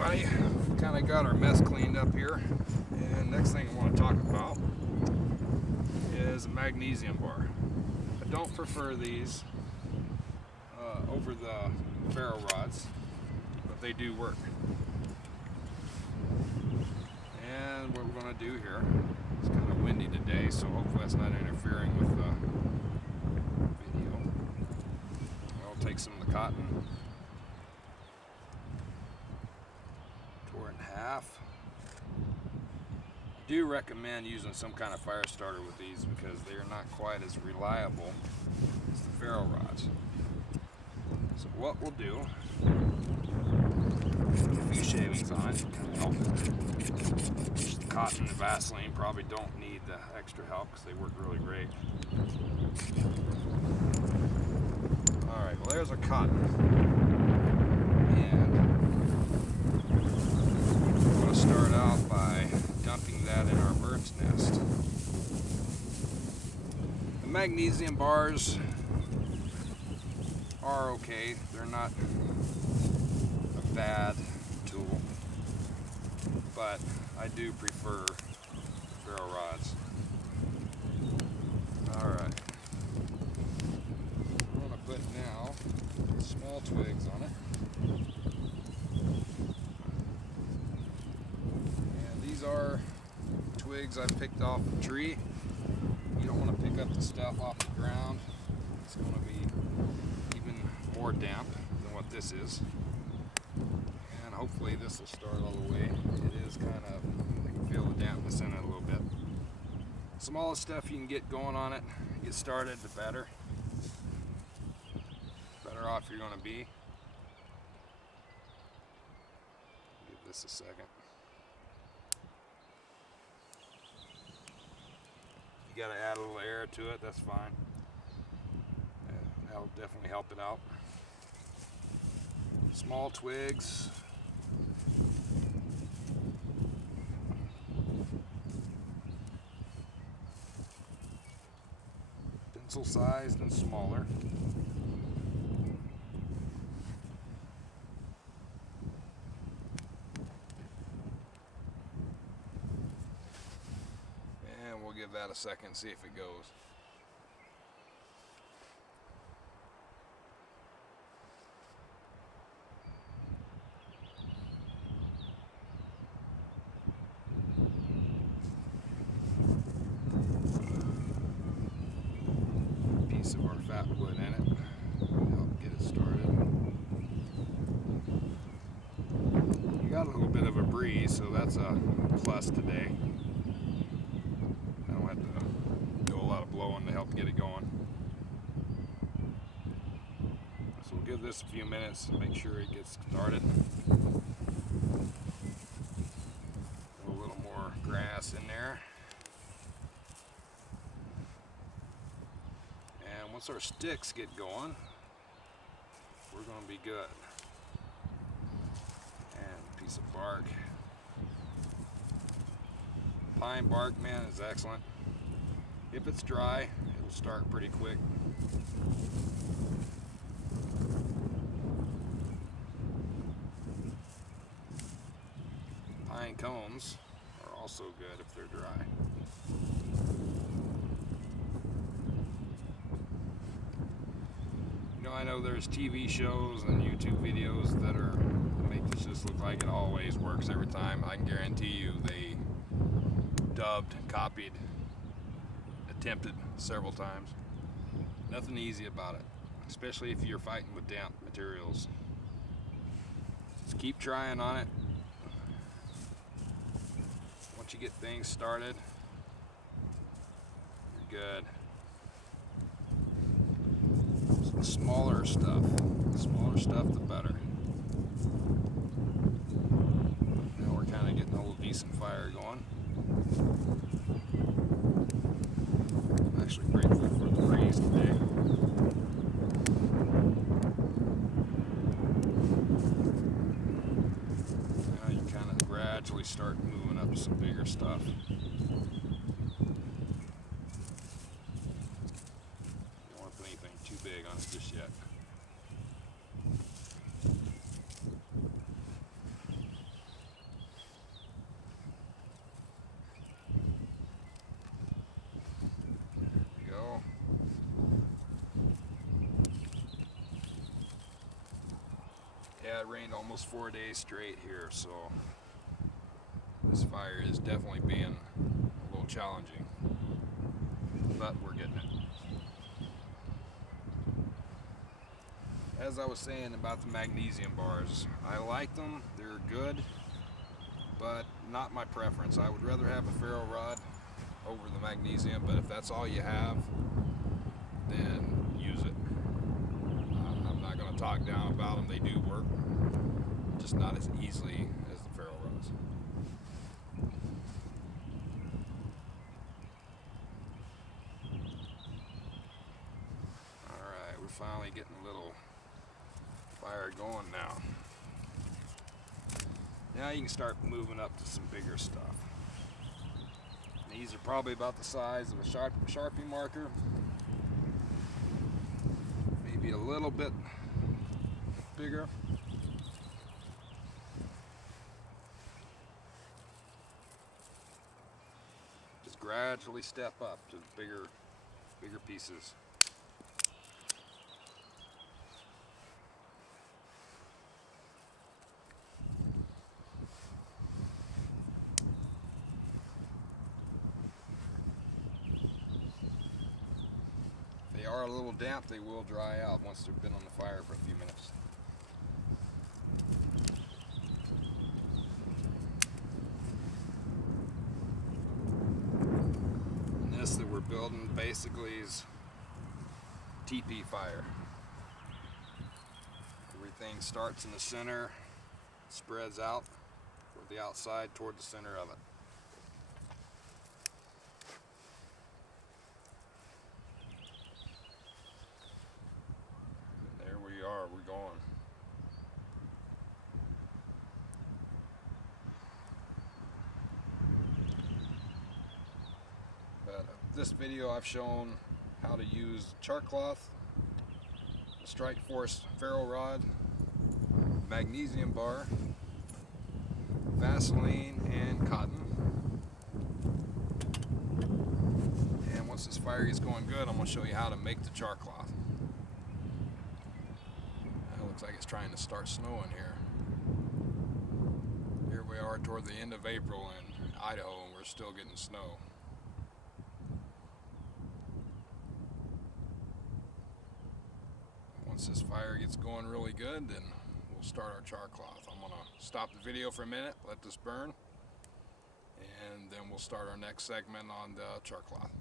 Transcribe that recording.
everybody. Kind of got our mess cleaned up here, and next thing I want to talk about is a magnesium bar. I don't prefer these over the ferro rods, but they do work. And what we're going to do here, it's kind of windy today, so hopefully that's not interfering with the video. I'll take some of the cotton, tore it in half. I do recommend using some kind of fire starter with these because they are not quite as reliable as the ferro rods. So what we'll do, put a few shavings on it, kind of help. The cotton and Vaseline probably don't need the extra help because they work really great. Alright, well there's our cotton. And I'm going to start out by dumping that in our bird's nest. The magnesium bars are okay. They're not a bad tool, but I do prefer ferro rods. Alright. I'm going to put now small twigs on it. And these are twigs I picked off the tree. You don't want to pick up the stuff off the ground. It's going to be even more damp than what this is. And hopefully this will start all the way. It is kind of, I can feel the dampness in it a little bit. The smallest stuff you can get going on it, get started, the better. Better off you're going to be. Give this a second. You got to add a little air to it, that's fine. That'll definitely help it out. Small twigs. Pencil sized and smaller. And we'll give that a second, see if it goes. Piece of our fat wood in it, help get it started. You got a little bit of a breeze, so that's a plus today. I don't have to do a lot of blowing to help get it going. So we'll give this a few minutes to make sure it gets started. A little more grass in there. And once our sticks get going, we're going to be good. And a piece of bark. Pine bark, man, is excellent. If it's dry, it'll start pretty quick. Pine cones are also good if they're dry. I know there's TV shows and YouTube videos that make this just look like it always works every time. I can guarantee you they dubbed, copied, attempted several times. Nothing easy about it, especially if you're fighting with damp materials. Just keep trying on it. Once you get things started, you're good. The smaller stuff the better. Now we're kind of getting a little decent fire going. I'm actually grateful for the breeze today. Now you kind of gradually start moving up to some bigger stuff. Too big on it just yet. Yeah, it rained almost 4 days straight here, so this fire is definitely being a little challenging, but we're getting it. As I was saying about the magnesium bars, I like them, they're good, but not my preference. I would rather have a ferro rod over the magnesium, but if that's all you have, then use it. I'm not going to talk down about them, they do work, just not as easily as the ferro rods. Alright, we're finally getting a little fire going now. Now you can start moving up to some bigger stuff. These are probably about the size of a Sharpie marker. Maybe a little bit bigger. Just gradually step up to bigger pieces. If they are a little damp, they will dry out once they've been on the fire for a few minutes. And this that we're building basically is teepee fire. Everything starts in the center, spreads out toward the outside, toward the center of it. And there we are, we're going. But this video I've shown how to use char cloth, Strike Force ferro rod, magnesium bar, Vaseline, and cotton. And once this fire gets going good, I'm going to show you how to make the char cloth. It looks like it's trying to start snowing here. Here we are toward the end of April in Idaho, and we're still getting snow. Once this fire gets going really good, then we'll start our char cloth. I'm going to stop the video for a minute, let this burn, and then we'll start our next segment on the char cloth.